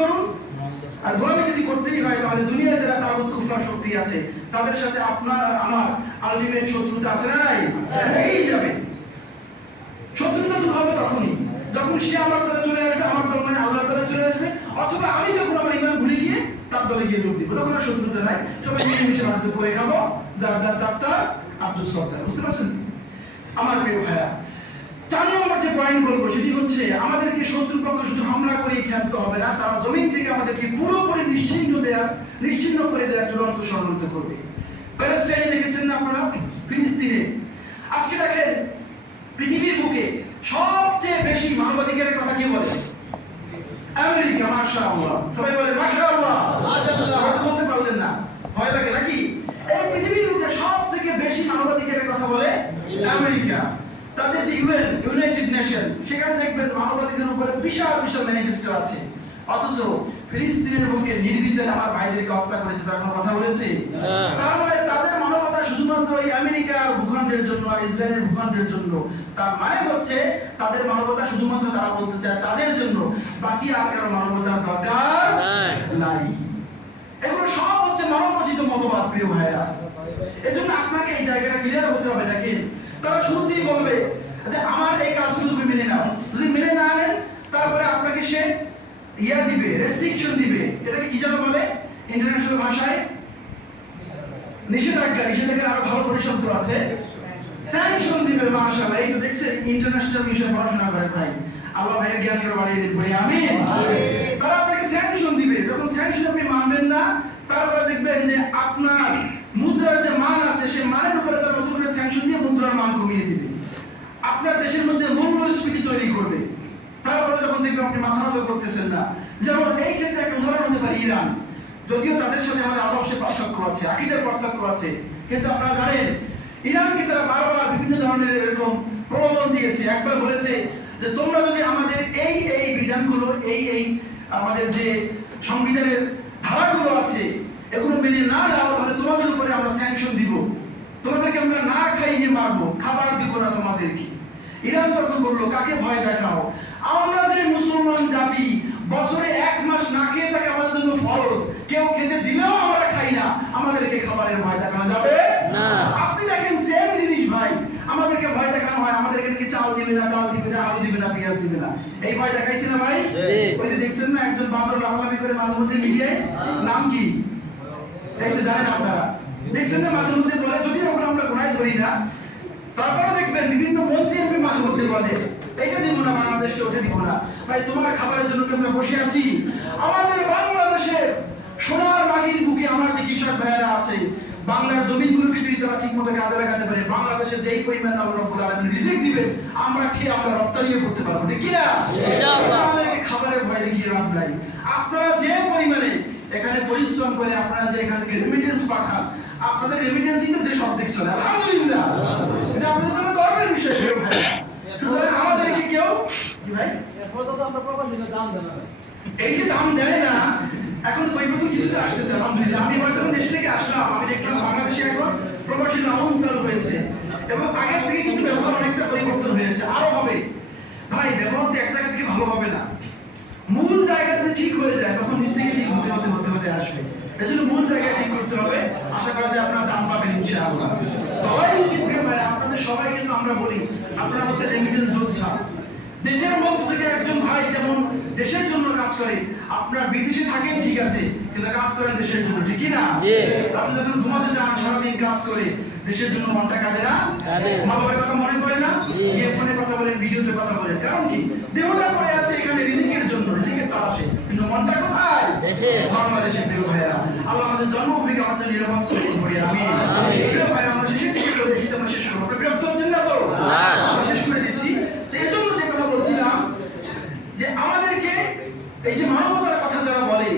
করুন। আর গোলামি যদি করতেই হয় তাহলে দুনিয়ায় যারা তাগুত কুফার শক্তি আছে তাদের সাথে আপনার আর আমার আলটিমেট শত্রুতা আছে না নাই? লেগেই যাবে। শত্রুতা দূর হবে তখনই। যখন সে আমার দলে চলে আসবে আমার দল মানে আল্লাহ দলে চলে আসবে অথবা আমি যখন আমার ইমান ভুলে গিয়ে তার দলে গিয়ে যোগ দিব। তখন আর শত্রুতা নাই। সবাই মিলেমিশে সাহায্য করে খাব যার যার ডাক্তার আব্দুল সত্তার। বুঝতে পারছেন? আমার প্রিয় ভাইরা চার নম্বর যে পয়েন্ট বলব, সেটি হচ্ছে আমাদেরকে শত্রু পক্ষ শুধু হামলা করেই খেলতে হবে না, তারা জমিন থেকে আমাদেরকে পুরোপুরি নিশ্চিন্ন দেওয়ার নিশ্চিন্ন করে দেওয়ার চূড়ান্ত ষড়যন্ত্র করবে। প্যালেস্টাইনে দেখেছেন না আপনারা? ফিলিস্তিনে আজকে দেখেন পৃথিবীর বুকে সবচেয়ে বেশি মানবাধিকারের কথা কে বলে আমেরিকা মাশাআল্লাহ সবাই বলে মাশাআল্লাহ মাশাআল্লাহ। সবাই তো বলতে পারলেন না ভয় লাগে নাকি এই পৃথিবীর বুকে সব থেকে বেশি মানবাধিকারের কথা বলে আমেরিকা তাদের যে ইউএন ইউনাইটেড নেশন সেখানে দেখবেন মানবাধিকারের উপরে বিশাল বিশাল ম্যানিফেস্টো আছে অথচ ফিলিস্তিনের বুকে নির্বিচারে আমার ভাইদেরকে হত্যা করেছে তারা কোনো কথা বলেছে। হ্যাঁ। তার মানে তাদের মানবতা শুধুমাত্র এই আমেরিকার ভূখণ্ডের জন্য আর ইসরায়েলের ভূখণ্ডের জন্য। তার মানে হচ্ছে তাদের মানবতা শুধুমাত্র তারা বলতে চায় তাদের জন্য। বাকি আর কারও মানবতার দরকার নাই। নাই। এগুলো সব হচ্ছে মানবরচিত মতবাদ প্রিয় ভাইরা এজন্য আপনাকে এই জায়গাটা ক্লিয়ার হতে হবে দেখেন। তারা শুরুতেই বলবে যে আমার এই কাজগুলো তুমি মেনে নাও। যদি মেনে না নেন তারপরে আপনাকে সে ইয়া দিবে রেস্ট্রিকশন দিবে। এটাকে কি যেন বলে? ইন্টারন্যাশনাল ভাষায় নিষেধাজ্ঞা নিষেধাজ্ঞার আরও ভালো পরিশব্দ আছে। স্যাংশন দিবে মাশাআল্লাহ। এই তো দেখছেন ইন্টারন্যাশনাল বিষয়ে পড়াশোনা করে ভাই। আল্লাহ ভাইয়ের জ্ঞান করে বাড়িয়ে ভাই আমিন। তারা আপনাকে স্যাংশন দিবে। যখন স্যাংশন আপনি মানবেন না তারপরে দেখবেন যে আপনার মুদ্রার যে মান আছে সেই মানের উপরে তারা নতুন করে স্যাংশন দিয়ে মুদ্রার মান কমিয়ে দিবে। আপনার দেশের মধ্যে মূল্যস্ফীতি তৈরি করবে। তারপরে যখন দেখবেন আপনি মাথা নত করতেছেন না। যেমন এই ক্ষেত্রে একটা উদাহরণ হতে পারে ইরান। যদিও তাদের সাথে আমাদের আদর্শের পার্থক্য আছে, আকিদের পার্থক্য আছে, কিন্তু আপনারা জানেন, ইরানকে তারা বারবার বিভিন্ন ধরনের এরকম প্রলোভন দিয়েছে। একবার বলেছে যে, তোমরা যদি আমাদের এই এই বিধানগুলো, এই এই আমাদের যে সংবিধানের ধারাগুলো আছে, এগুলো মেনে না নাও, তাহলে তোমাদের উপরে আমরা স্যাংশন দিব। তোমাদেরকে আমরা না খাইয়ে মারবো, খাবার দিব না তোমাদেরকে। ইরান তখন বলল, কাকে ভয় দেখাও? আমরা যে মুসলমান না ডাল দিবে না আলু দিবে না পেঁয়াজ দিবে না। এই ভয় দেখাইছে না ভাই? ওই যে দেখছেন না একজন বান্দর লাফালাফি করে মাঝে মধ্যে মিডিয়ায় নাম কি? এই তো জানেন আপনারা। দেখছেন না মাঝে মধ্যে বলে যদিও ওগুলো আমরা গোড়ায় ধরি না তারপরে দেখবেন বিভিন্ন মন্ত্রী এমপি মাঝে মধ্যে বলে এইটা দিব না বাংলাদেশকে ওটা দিব না। ভাই তোমার খাবারের জন্য কি আমরা বসে আছি? আমাদের বাংলাদেশের সোনার মাটির বুকে আমার যে কৃষক ভাইয়েরা আছে বাংলার জমিনগুলোকে যদি তারা ঠিক মতো কাজে লাগাতে পারে বাংলাদেশের যেই পরিমাণ রব্বুল আলামিন রিজিক দিবেন আমরা খেয়ে আমরা রপ্তানিও করতে পারব ঠিক কি না ইনশাআল্লাহ। আমাদেরকে খাবারের ভয় দেখিয়ে লাভ নাই। আপনারা যে পরিমাণে এখানে পরিশ্রম করে আপনারা যে এখান থেকে রেমিটেন্স পাঠান আপনাদের রেমিটেন্সই তো দেশ অর্ধেক চলে আলহামদুলিল্লাহ। এটা আপনাদের জন্য গর্বের বিষয় আমাদেরকে কেউ কি ভাই? এই যে দাম দেয় না এখন তো পরিবর্তন কিছুটা আসতেছে, আলহামদুলিল্লাহ। আমি এবার দেশ থেকে আসলাম, আমি দেখলাম বাংলাদেশে এখন প্রবাসী লাভন চালু হয়েছে। এবং আগের থেকে কিন্তু ব্যবহার অনেকটা পরিবর্তন হয়েছে, আরও হবে। ভাই, ব্যবহার তো এক জায়গা থেকে ভালো হবে না। মূল জায়গাতে ঠিক হয়ে যায়, তখন নিচ থেকে ঠিক হতে হতে হতে হতে আসবে। এজন্য মূল জায়গায় ঠিক করতে হবে। আশা করা যায় আপনার দাম পাবেন ইনশাআল্লাহ। সবাই উচিত ভাই, আপনাদের সবাই কিন্তু আমরা বলি, আপনারা হচ্ছে রেমিটেন্স যোদ্ধা। দেশের মধ্যে থেকে একজন ভাই যেমন দেশের জন্য কাজ করে আপনারা বিদেশে থাকেন ঠিক আছে কিন্তু কাজ করেন দেশের জন্য ঠিক না। রাতে যখন ঘুমাতে যান সারাদিন কাজ করে দেশের জন্য মনটা কাঁদে না? মা বাবার কথা মনে পড়ে না? গিয়ে ফোনে কথা বলেন ভিডিওতে কথা বলেন। কারণ কি? দেহটা পড়ে আছে এখানে রিজিকের জন্য রিজিকের তালাশে। কিন্তু মনটা কোথায়? দেশে। বাংলাদেশে প্রিয় ভাইয়েরা আল্লাহ আমাদের জন্মভূমিকে আমাদের নিরাপদ করে আমি আমিন। প্রিয় ভাইয়েরা আমরা শেষের দিকে চলে এসেছি আমরা শেষ করব ওকে বিরক্ত হচ্ছেন না তো না। আমরা শেষ করে দিচ্ছি তো এই জন্য যে কথা বলছিলাম যে আমাদেরকে এই যে মানবতার কথা যারা বলে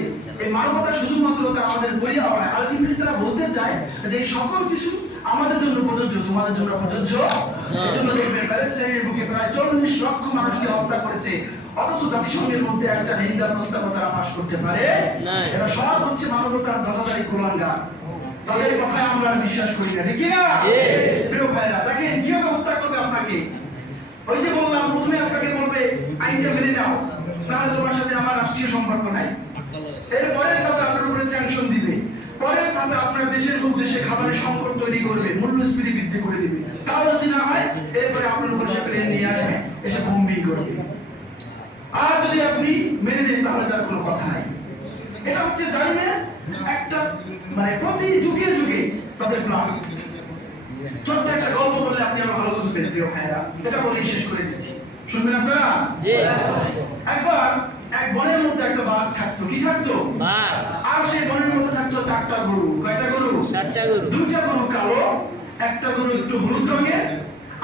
এই মানবতা শুধুমাত্র তারা আমাদের বইয়া হয় আলটিমেটলি তারা বলতে চায় যে সকল কিছু আমাদের জন্য প্রযোজ্য তোমাদের জন্য প্রযোজ্য। এই জন্য দেখবেন প্যালেস্টাইনের বুকে প্রায় চল্লিশ লক্ষ মানুষকে হত্যা করেছে। অথচ জাতিসংঘের মধ্যে একটা নিন্দা তারা পাশ করতে পারে। সব হচ্ছে মানবতার কুলাঙ্গার তাদের কথায় আমরা বিশ্বাস করি না ঠিক না? প্রিয় ভাইরা দেখেন কীভাবে হত্যা করবে আপনাকে? ওই যে বললাম প্রথমে আপনাকে বলবে আইনটা মেনে নাও। নাহলে তোমার সাথে আমার রাষ্ট্রীয় সম্পর্ক নাই। এর পরের ধাপে আপনার উপরে স্যাংশন দিবে। পরের ধাপে আপনার দেশের মধ্যে সে খাবারের সংকট তৈরি করবে মূল্যস্ফীতি বৃদ্ধি করে দিবে। তাও যদি না হয় এরপরে আপনার উপরে সে প্লেন নিয়ে আসবে এসে বোম্বিং করবে। আর যদি আপনি মেনে নেন তাহলে তার কোনো কথা নাই। এটা হচ্ছে জালিমের একটা মানে প্রতি যুগে যুগে তাদের প্ল্যান ছোট্ট একটা গল্প বললে আপনি আরও ভালো বুঝবেন প্রিয় ভাইরা এটা বলেই শেষ করে দিচ্ছি। শুনবেন আপনারা? একবার এক বনের মধ্যে একটা বাঘ থাকতো। কি থাকতো? আর সেই বনের মধ্যে থাকতো চারটা গরু। কয়টা গরু? সাতটা গরু। দুইটা গরু কালো একটা গরু একটু হলুদ রঙের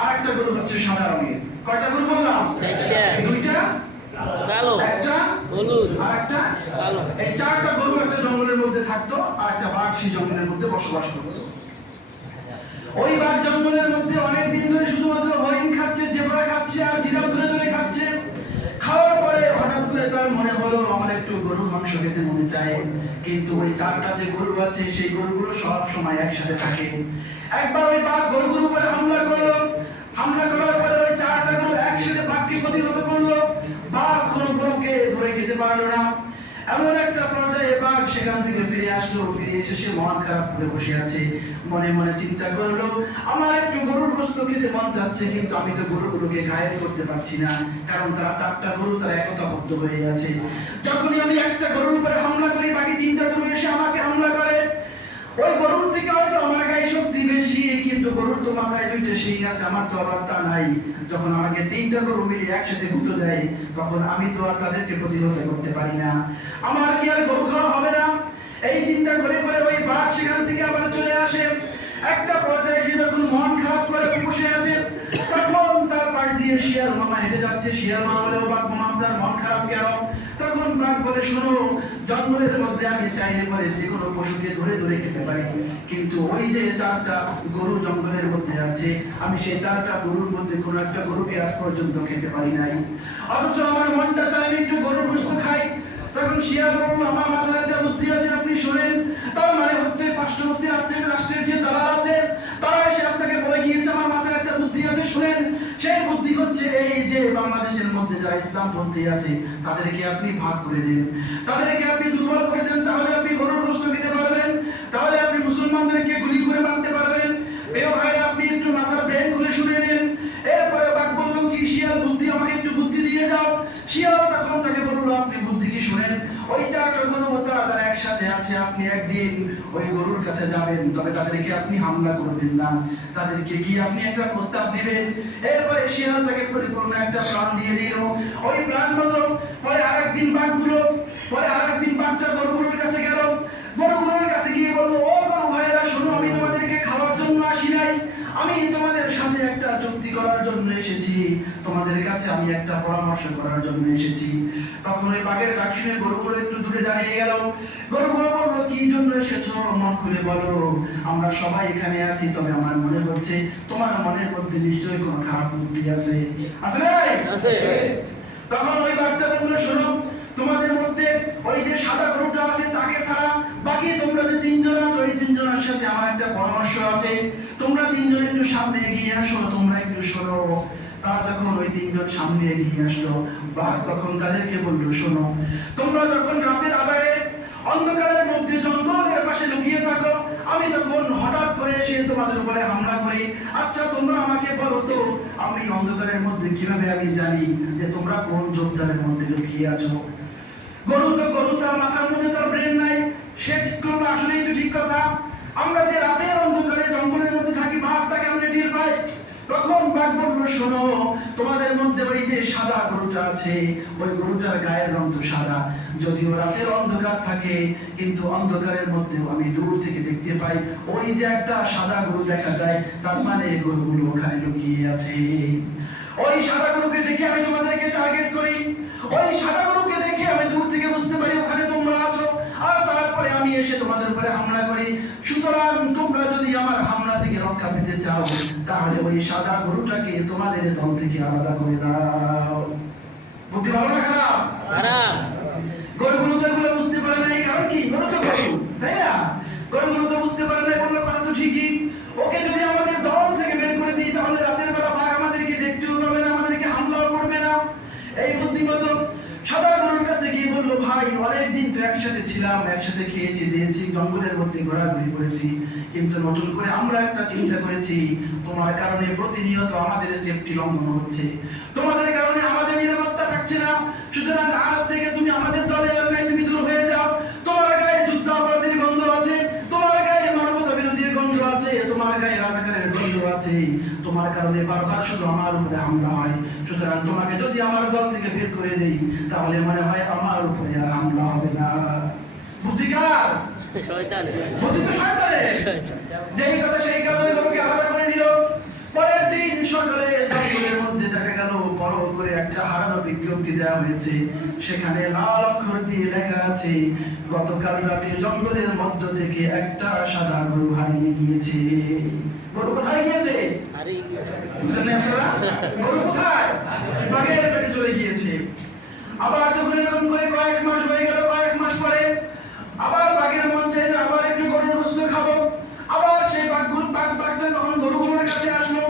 আর একটা গরু হচ্ছে সাদা রঙের। কয়টা গরু বললাম? চারটা। দুইটা? কালো। একটা? হলুদ। আর একটা? কালো। এই চারটা গরু একটা জঙ্গলের মধ্যে থাকতো আর একটা বাঘ সেই জঙ্গলের মধ্যে বসবাস করতো। ওই বাঘ জঙ্গলের মধ্যে অনেক দিন ধরে শুধুমাত্র হরিণ খাচ্ছে জেব্রা খাচ্ছে আর জিরাফ ধরে ধরে খাচ্ছে। খাওয়ার পরে হঠাৎ করে তার মনে হলো, আমার একটু গরুর মাংস খেতে মনে চায়। কিন্তু ওই চারটা যে গরু আছে, সেই গরুগুলো সব সময় একসাথে থাকে। একবার ওই বাঘ গরুগুলোর উপরে হামলা করল। হামলা করার পরে ওই চারটা গরু একসাথে বাঘকে প্রতিহত করল। বাঘ কোনো গরুকে ধরে খেতে পারল না। এমন একটা পর্যায়ে বাঘ সেখান থেকে ফিরে আসলো, ফিরে এসে সে মন খারাপ করে বসে আছে, মনে মনে চিন্তা করল, আমার একটু গরুর গোস্ত খেতে মন চাচ্ছে, কিন্তু আমি তো গরুগুলোকে ঘায়েল করতে পারছি না, কারণ তারা চারটা গরু তারা একতাবদ্ধ হয়ে আছে। যখনই আমি একটা গরুর উপরে হামলা করি, বাকি তিনটা গরু এসে আমাকে হামলা করে, ওই গরুর থেকে হয়তো আমার গায়ে শক্তি কিন্তু গরুর তো মাথায় দুইটা শিং আছে, আমার তো আবার তা নাই। যখন আমাকে তিনটা গরু মিলে একসাথে গুঁতো দেয়, তখন আমি তো আর তাদেরকে প্রতিহত করতে পারি না। আমার কি আর গরু খাওয়া হবে না? এই চিন্তা করে করে ওই বাঘ সেখান থেকে আবার চলে আসে। একটা শিয়াল মামা হেঁটে যাচ্ছে শিয়াল মামা বলে, ও বাঘ মামা, আপনার মন খারাপ কেন? তখন বাঘ বলে, শোনো, জঙ্গলের মধ্যে আমি চাইলে পরে যে কোনো পশুকে ধরে ধরে খেতে পারি। কিন্তু ওই যে চারটা গরু জঙ্গলের মধ্যে আছে, আমি সেই চারটা গরুর মধ্যে কোনো একটা গরুকে আজ পর্যন্ত খেতে পারি নাই। অথচ আমার মনটা চাই আমি একটু গরুর গোস্ত খাই। তখন শিয়াল বলল আমার মাথায় একটা বুদ্ধি আছে, আপনি শোনেন। তার মানে হচ্ছে পার্শ্ববর্তী রাজ্যের রাষ্ট্রের যে দালাল আছে, তারা এসে আপনাকে বলে গিয়েছে, আমার মাথায় বুদ্ধি আছে, শুনেন। সেই বুদ্ধি হচ্ছে এই যে বাংলাদেশের মধ্যে যারা ইসলামপন্থী আছে, তাদেরকে আপনি ভাগ করে দেন। তাদেরকে আপনি দুর্বল করে দেন, তাহলে আপনি গরুর গোস্ত খেতে পারবেন। তাহলে আপনি মুসলমানদেরকে গুলি করে মারতে পারবেন। প্রিয় ভাই আপনি একটু মাথার ব্রেন খুলে শুনে নেন। এরপরে বাঘ বলল কি শিয়াল বুদ্ধি, আমাকে একটু বুদ্ধি দিয়ে যাও। শিয়াল তখন তাকে বলল, আপনি বুদ্ধি কি শুনেন? ওই চারটা গরু তারা একসাথে আছে, আপনি একদিন ওই গরুর কাছে যাবেন, তবে তাদেরকে আপনি হামলা করবেন না। তাদেরকে গিয়ে আপনি একটা প্রস্তাব দিবেন। এরপরে শিয়াল তাকে পরিপূর্ণ একটা প্ল্যান দিয়ে দিল। ওই প্ল্যান মতো পরে আরেকদিন বাঘগুলো পরে আরেকদিন বাঘটা গরুগুলোর কাছে গেল। গরুগুলোর কাছে গিয়ে বলল, ও গরু ভাইয়েরা শোনো, আমি তোমাদেরকে খাওয়ার জন্য আসি নাই। আমি তোমাদের সাথে একটা চুক্তি করার জন্য তোমাদের কাছে আমি একটা পরামর্শ করার জন্য এসেছি। তখন ওই বাঘের ডাক শুনে গরুগুলো একটু দূরে দাঁড়িয়ে গেল। গরুগুলো বলল কি জন্য এসেছ? মন খুলে বলো। আমরা সবাই এখানে আছি তবে আমার মনে হচ্ছে তোমার মনের মধ্যে নিশ্চয়ই কোনো খারাপ বুদ্ধি আছে। আছে তখন ওই বাঘটা বলল শোনো তোমাদের মধ্যে ওই যে সাদা গরুটা আছে তাকে ছাড়া বাকি তোমরা যে তিনজন আছো ওই তিনজনের সাথে আমার একটা পরামর্শ আছে। তোমরা তিনজন একটু সামনে এগিয়ে আসো তোমরা একটু শোনো। তারা যখন ওই তিনজন সামনে এগিয়ে আসলো বাঘ তখন তাদেরকে বলল, শোনো, তোমরা যখন রাতের আধারে অন্ধকারের মধ্যে জঙ্গলের পাশে লুকিয়ে থাকো, আমি তখন হঠাৎ করে এসে তোমাদের উপরে হামলা করি। আচ্ছা তোমরা আমাকে বলো তো, আমি অন্ধকারের মধ্যে কীভাবে আমি জানি যে তোমরা কোন ঝোপঝাড়ের মধ্যে লুকিয়ে আছো? গরু তো গরু তার মাথার মধ্যে তার ব্রেন নাই। সে ঠিক করল, আসলেই তো ঠিক কথা। আমরা যে রাতের অন্ধকারে জঙ্গলের মধ্যে থাকি বাঘ তাকে আমরা টের পাই তখন বাঘ বলল, শোনো, তোমাদের মধ্যে ওই যে সাদা গরুটা আছে। ওই গরুটার গায়ের রং তো সাদা। যদিও রাতের অন্ধকার থাকে, কিন্তু অন্ধকারের মধ্যেও আমি দূর থেকে দেখতে পাই, ওই যে একটা সাদা গরু দেখা যায়, তার মানে গরুগুলো ওখানে লুকিয়ে আছে। ওই সাদা গরুকে দেখে আমি তোমাদেরকে টার্গেট করি। ওই সাদা গরুকে দেখে আমি দূর থেকে বুঝতে পারি ওখানে তোমরা আছো আর তারপরে আমি এসে তোমাদের উপরে হামলা করি। সুতরাং তোমরা যদি আমার হামলা থেকে রক্ষা পেতে চাও তাহলে ওই সাদা গরুটাকে তোমাদের দল থেকে আলাদা করে দাও। বুদ্ধি ভালো না খারাপ? গরু গরু তো এগুলো বুঝতে পারে নাই। কারণ কি? গরু তো গরু তাই না? গরুগুলো তো বুঝতে পারে নাই বলল কথা তো ঠিকই। একসাথে ছিলাম, একসাথে খেয়েছি, দিয়েছি, জঙ্গলের মধ্যে ঘোরাঘুরি করেছি। কিন্তু নতুন করে আমরা একটা চিন্তা করেছি, তোমার কারণে প্রতিনিয়ত আমাদের সেফটি লঙ্ঘন হচ্ছে। তোমাদের কারণে আমাদের নিরাপত্তা থাকছে না। সুতরাং আজ থেকে তুমি আমাদের দলে নাই তুমি দূর হয়ে যাও। তোমার গায়ে যুদ্ধ অপরাধীর গন্ধ আছে, তোমার গায়ে মানবতা বিরোধীর গন্ধ আছে, তোমার গায়ে রাজাকারের গন্ধ আছে। তোমার কারণে বারবার শুধু আমার উপরে হামলা হয়। সুতরাং তোমাকে যদি আমার দল থেকে বের করে দেই তাহলে মনে হয় আমার উপরে আর হামলা হবে না। বুদ্ধিকার? বুদ্ধি তো শয়তানের। যেই কথা সেই কাজ তোমাকে আলাদা করে দিল পরের দিন সকালে দেওয়া হয়েছে। সেখানে লাল অক্ষর দিয়ে লেখা আছে, গতকাল রাতে জঙ্গলের মধ্য থেকে একটা সাদা গরু হারিয়ে গিয়েছে। গরু কোথায় গিয়েছে? গরু কোথায়? পেটে চলে গিয়েছে। আবার যখন এরকম করে কয়েক মাস হয়ে গেল, কয়েক মাস পরে আবার বাঘের মন চাইলো, আবার একটু গরুর গোস্ত খাব। আবার সেই বাঘগুলো বাঘ বাঘটা তখন গরুগুলোর কাছে আসলো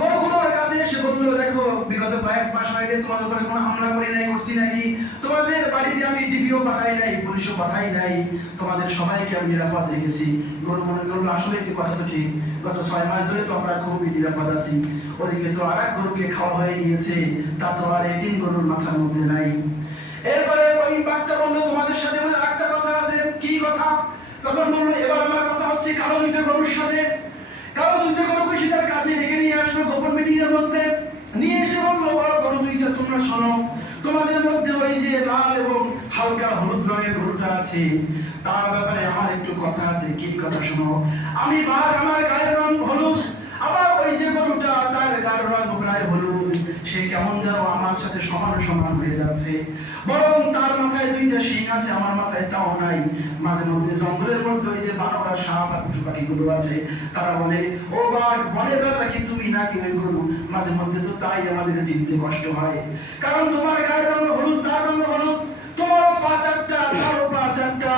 গরুগুলোর কাছে এসে বলল দেখো বিগত কয়েক মাস হয়ে গেলে তোমাদের উপরে কোনো হামলা করি নাই, করছি নাকি? তোমাদের বাড়িতে আমি ডিবিও পাঠাই নাই, পুলিশও পাঠাই নাই। তোমাদের সবাইকে আমি নিরাপদ রেখেছি। গরু মনে করল, আসলে এই কথা তো ঠিক। গত ছয় মাস ধরে তো আমরা খুবই নিরাপদ আছি। ওদিকে তো আর এক গরুকে খাওয়া হয়ে গিয়েছে। তা তো আর এই তিন গরুর মাথার মধ্যে নাই। এরপরে ওই বাঘটা বলল, তোমাদের সাথে একটা কথা আছে। কি কথা? তখন বলল, এবার আমার কথা হচ্ছে কালো দুটো গরুর সাথে। কালো দুটো গরুকে সে তার কাছে রেখে নিয়ে আসলো গোপন মিটিং এর মধ্যে নিয়ে এসে বলল বড় গরু দুইটা তোমরা শোনো, তোমাদের মধ্যে ওই যে লাল এবং হালকা হলুদ রঙের গরুটা আছে, তার ব্যাপারে আমার একটু কথা আছে, কি কথা শোনো? আমি বাঘ, আমার গায়ের রং হলুদ, আবার ওই যে গরুটা, তার গায়ের রং প্রায় হলুদ। সে কেমন যেন আমার সাথে সমান সমান হয়ে যাচ্ছে। বরং তার মাথায় দুইটা শিং আছে, আমার মাথায় তাও নাই। মাঝে মধ্যে জঙ্গলের মধ্যে ওই যে বানরা সাপ আর পশু পাখিগুলো আছে, তারা বলে, ও বাঘ বনের রাজা কি তুমি নাকি ওই গরু মাঝে মধ্যে তো তাই আমাদের চিনতে কষ্ট হয়। কারণ তোমার গায়ের রং হলুদ, তার রং হলুদ। তোমারও পা চারটা তারও পা চারটা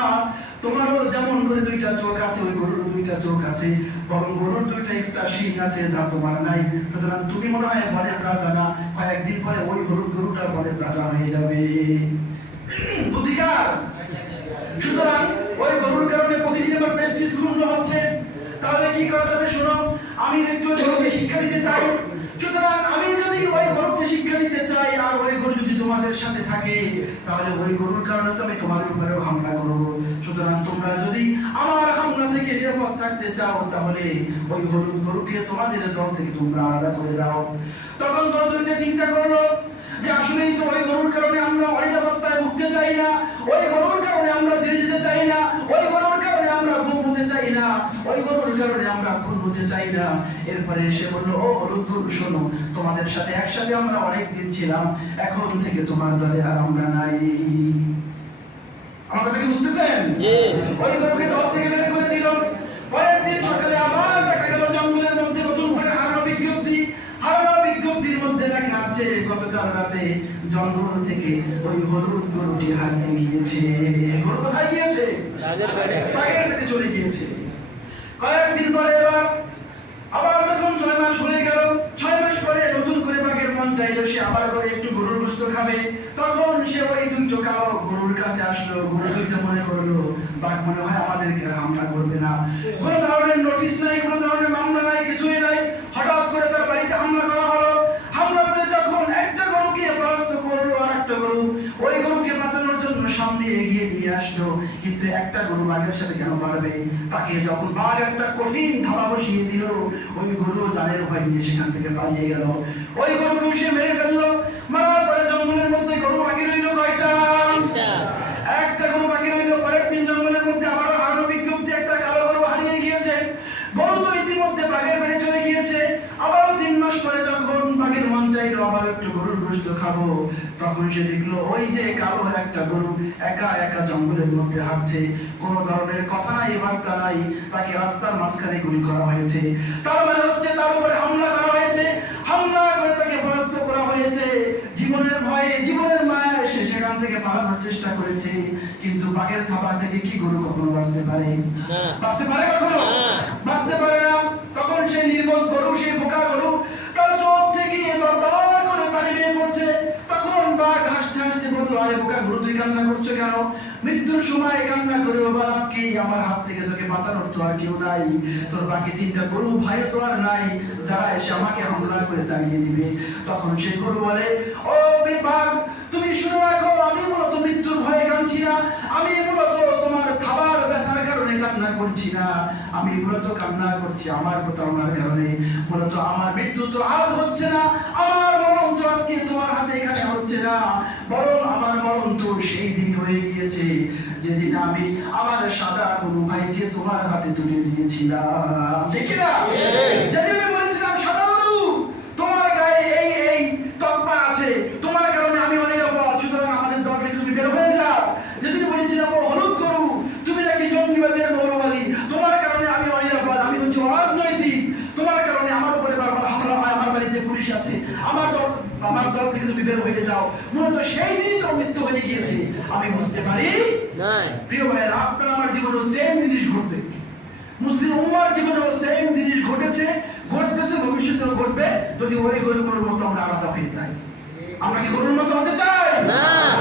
তোমারও যেমন করে দুইটা চোখ আছে, ওই গরুর দুইটা চোখ আছে, বরং গরুর দুইটা এক্সট্রা শিং আছে যা তোমার নাই। সুতরাং তুমি মনে হয় বনের রাজা না, কয়েকদিন পরে ওই হলুদ গরুটা বনের রাজা হয়ে যাবে। সুতরাং ওই গরুর কারণে প্রতিদিন আমার প্রেস্টিজ ক্ষুণ্ণ হচ্ছে। তাহলে কি করা যাবে শোনো, আমি একটু শিক্ষা দিতে চাই। সুতরাং আমি যদি ওই গরুকে শিক্ষা দিতে চাই আর ওই গরু যদি তোমাদের সাথে থাকে, তাহলে ওই গরুর কারণে তো আমি তোমাদের হামলা করব। সুতরাং তোমরা যদি আমার হামলা থেকে নিরাপদ থাকতে চাও, তাহলে ওই হলুদ গরুকে তোমাদের দল থেকে তোমরা আলাদা করে দাও। তখন গরু চিন্তা করল যে আসলেই তো ওই গরুর কারণে আমরা অনিরাপত্তায় চাই না, ওই গরুর কারণে আমরা জেলে যেতে চাই না, ওই গরুর কারণে আমরা গুম হতে চাই না, ওই গরুর কারণে আমরা খুন হতে চাই না। এরপরে এসে বলল, ও হলুদ গরু, শোনো, তোমাদের সাথে একসাথে আমরা অনেক দিন ছিলাম, এখন থেকে তোমার দলে আর আমরা নাই। আমার কথা কি বুঝতেছেন? জি। ওই গরুকে দল থেকে বের করে দিল পরের দিন সকালে আবার দেখা গেল জঙ্গলের মধ্যে নতুন করে হারানো বিজ্ঞপ্তি। হারানো বিজ্ঞপ্তির মধ্যে লেখা আছে গতকাল রাতে জঙ্গল থেকে ওই হলুদ গরুটি হারিয়ে গিয়েছে। গরু কোথায় গিয়েছে? বাঘের পেটে চলে গিয়েছে। কয়েকদিন পরে এবার আবার তখন ছয় মাস হয়ে গেল ছয় মাস পরে নতুন করে বাঘের মন চাইলো সে আবার করে একটু খাবে তখন সে ওই দুইটো কালো গরুর কাছে আসলো। গরু দুইটা মনে করল, বাঘ মনে হয় আমাদেরকে হামলা করবে না। কোনো ধরনের নোটিশ নাই, কোনো ধরনের মামলা নাই, কিছুই নাই। হঠাৎ করে তার বাড়িতে হামলা করা হলো। হামলা করে যখন একটা গরুকে পরাস্ত করল আর একটা গরু, ওই গরুকে বাঁচানোর জন্য সামনে এগিয়ে নিয়ে আসলো। কিন্তু একটা গরু বাঘের সাথে কেন পারবে? তাকে যখন বাঘ একটা কঠিন ধারা বসিয়ে দিল, ওই গরু জানের ভয় নিয়ে সেখান থেকে পালিয়ে গেল। ওই গরুকে সে মেরে ফেলল মারার পরে জঙ্গলের মধ্যে গরু বাকি রইল কয়টা একটা একটা গরু বাকি রইল পরের দিন জঙ্গলের মধ্যে আবারও হারানো বিজ্ঞপ্তি একটা কালো গরু হারিয়ে গিয়েছে গরু তো ইতিমধ্যে বাঘের বেড়ে চলে গিয়েছে আবারও তিন মাস পরে যখন বাঘের মন চাইলো আবার একটু গরুর গোস্ত খাব তখন সে দেখল ওই যে কালো একটা গরু একা একা জঙ্গলের মধ্যে হাঁটছে কোনো ধরনের কথা নাই বার্তা নাই তাকে রাস্তার মাঝখানে গুলি করা হয়েছে। তার মানে হচ্ছে তার উপরে হামলা করা হয়েছে। হামলা করে তাকে পরাস্ত করা হয়েছে। জীবনের ভয়ে জীবনের মায়া সে সেখান থেকে পালানোর চেষ্টা করেছে। কিন্তু বাঘের থাবা থেকে কি গরু কখনো বাঁচতে পারে? বাঁচতে পারে কখনো? বাঁচতে পারে না। তখন সে নির্বোধ গরু করছ কেন? মৃত্যুর সময় কান্না করে ও বাবা কে আমার হাত থেকে তোকে বাঁচানোর তো আর কেউ নাই? তোর বাকি তিনটা গরু ভাই তো আর নাই। যারা এসে আমাকে হামলা করে তাড়িয়ে দিবে। তখন সে গরু বলে, ও বিপাক, তুমি শুনে রাখো, আমি মূলত মৃত্যুর ভয়ে কাঁদছি না। আমি মূলত তোমার খাবার কান্না করছি না আমি মূলত কান্না করছি আমার প্রতারণার কারণে। মূলত আমার মৃত্যু তো আজ হচ্ছে না আমার মরণ তো আজকে তোমার হাতে এখানে হচ্ছে না। বরং আমার মরণ তো সেই দিন হয়ে গিয়েছে যেদিন আমি আমার সাদা গরু ভাইকে তোমার হাতে তুলে দিয়েছিলাম। ঠিক না? যেদিন আমি বলেছিলাম সাদা গরু তোমার গায়ে এই এই তকমা আছে তোমার কারণে আমি অনেক অপরাধ সুতরাং আমাদের দল থেকে তুমি বের হয়ে যাও যেদিন বলেছিলাম ও হলুদ গরু তুমি নাকি জঙ্গিবাদের মৌলবাদী তোমার কারণে আমি অনেক অপরাধ আমি হচ্ছে অরাজনৈতিক তোমার কারণে আমার উপরে বারবার হামলা হয় আমার বাড়িতে পুলিশ আছে আমার দল আমার দল থেকে তুমি বের হয়ে যাও মূলত সেই দিনই তোর মৃত্যু হয়ে গিয়েছে আমি বুঝতে পারি? প্রিয় ভাইয়েরা আপনার আমার জীবনেও সেম জিনিস ঘটবে। মুসলিম উম্মার জীবনেও সেম জিনিস ঘটেছে ঘটতেছে ভবিষ্যতেও ঘটবে যদি ওই গরুগুলোর মতো আমরা আলাদা হয়ে যাই। আমরা কি গরুর মতো হতে চাই?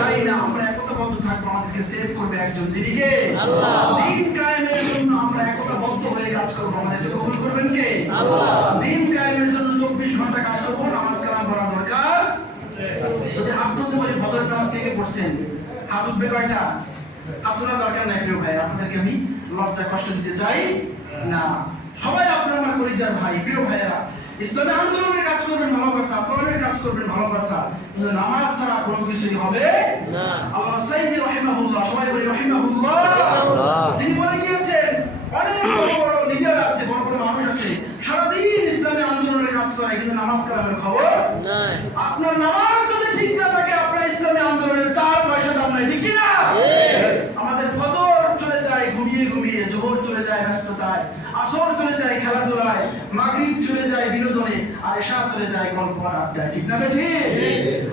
চাই না। আমরা একতাবদ্ধ থাকব আমাদেরকে সেভ করবে একজন দিদিকে। দিন কায়েমের জন্য আমরা একতাবদ্ধ হয়ে কাজ করব। আমাদেরকে কবুল করবেন কে? দিন কায়েমের জন্য চব্বিশ ঘণ্টা কাজ করব নামাজ কালাম পড়া দরকার। যদি হাত বলি ফজর নামাজ কে পড়ছেন? হাত উঠবে কয়টা হাত দরকার নাই প্রিয় ভাই আপনাদেরকে আমি লজ্জা কষ্ট দিতে চাই না। সবাই আপনার আমার কলিজার ভাই প্রিয় ইসলামী আন্দোলনের কাজ করবেন ভালো কথা কোরআনের কাজ করবেন ভালো কথা কিন্তু নামাজ ছাড়া কোনো কিছুই হবে না। আল্লাহ সাইয়্যিদ রাহিমাহুল্লাহ সবাই বলি রাহিমাহুল্লাহ। তিনি বলে গিয়েছেন অনেক বড় বড় লিডার আছে বড় বড় মানুষ আছে সারাদিন ইসলামী আন্দোলনের কাজ করে কিন্তু নামাজ কালামের খবর নাই। আপনার নামাজ যদি ঠিক না থাকে আপনার ইসলামী আন্দোলনের চার পয়সা দাম নাই ঠিক কি না আমাদের ফজর চলে যায় ঘুমিয়ে ঘুমিয়ে জোহর চলে ব্যস্ততায় আসর চলে যায় খেলাধুলায় মাগরিব চলে যায় বিনোদনে আর এশা চলে যায় গল্প আর আড্ডায়। ঠিক না ঠিক?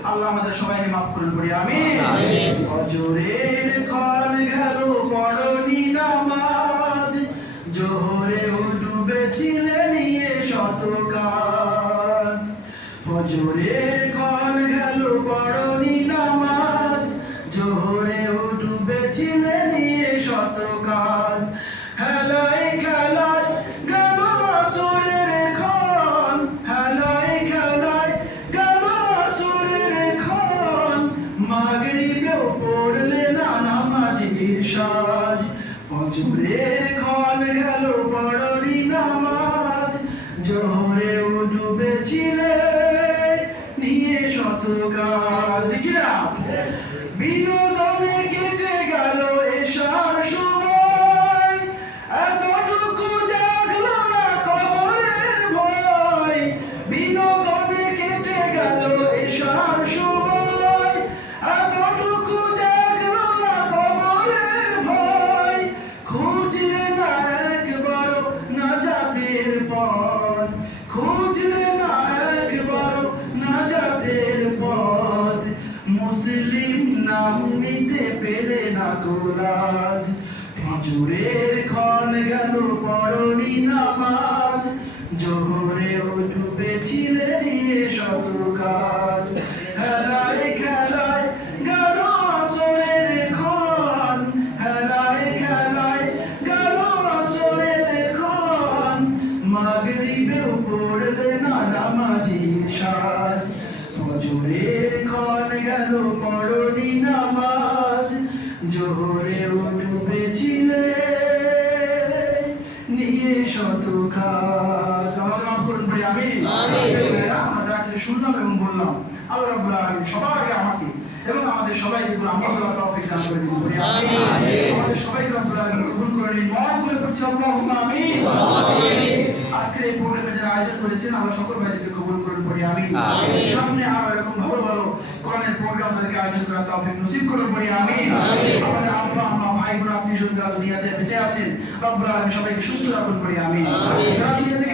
আল্লাহ আমাদের সবাইকে মাফ করুন করি আমি। ফজরের ক্ষণ গেল পড়নি নামাজ জোহরেও ডুবেছিলে নিয়ে শত কাজ। ফজরের ক্ষণ নামাজ জোহরেও ডুবেছিলে শত কাজ খেলায় খেলায় আমাদের সবাইকে পুরো আমল করার তৌফিক দান করে দিন বলি আমিন আমিন। আমাদের সবাইকে রব্বুল আলামিন কবুল করে নিন মহান করে পড়ছি আল্লাহুম্মা আমিন আমিন। আজকের এই প্রোগ্রামে যারা আয়োজন করেছেন আমরা সকল ভাইদেরকে কবুল করুন পড়ি আমিন আমিন। সামনে আরও এরকম ভালো ভালো কোরআনের প্রোগ্রাম তাদেরকে আয়োজন করার তৌফিক নসিব করুন পড়ি আমিন আমিন। আমাদের আব্বা আম্মা ভাই বোন আত্মীয় যারা দুনিয়াতে বেঁচে আছেন রব্বুল আলামিন সবাইকে সুস্থ রাখুন আমিন। যারা দুনিয়া থেকে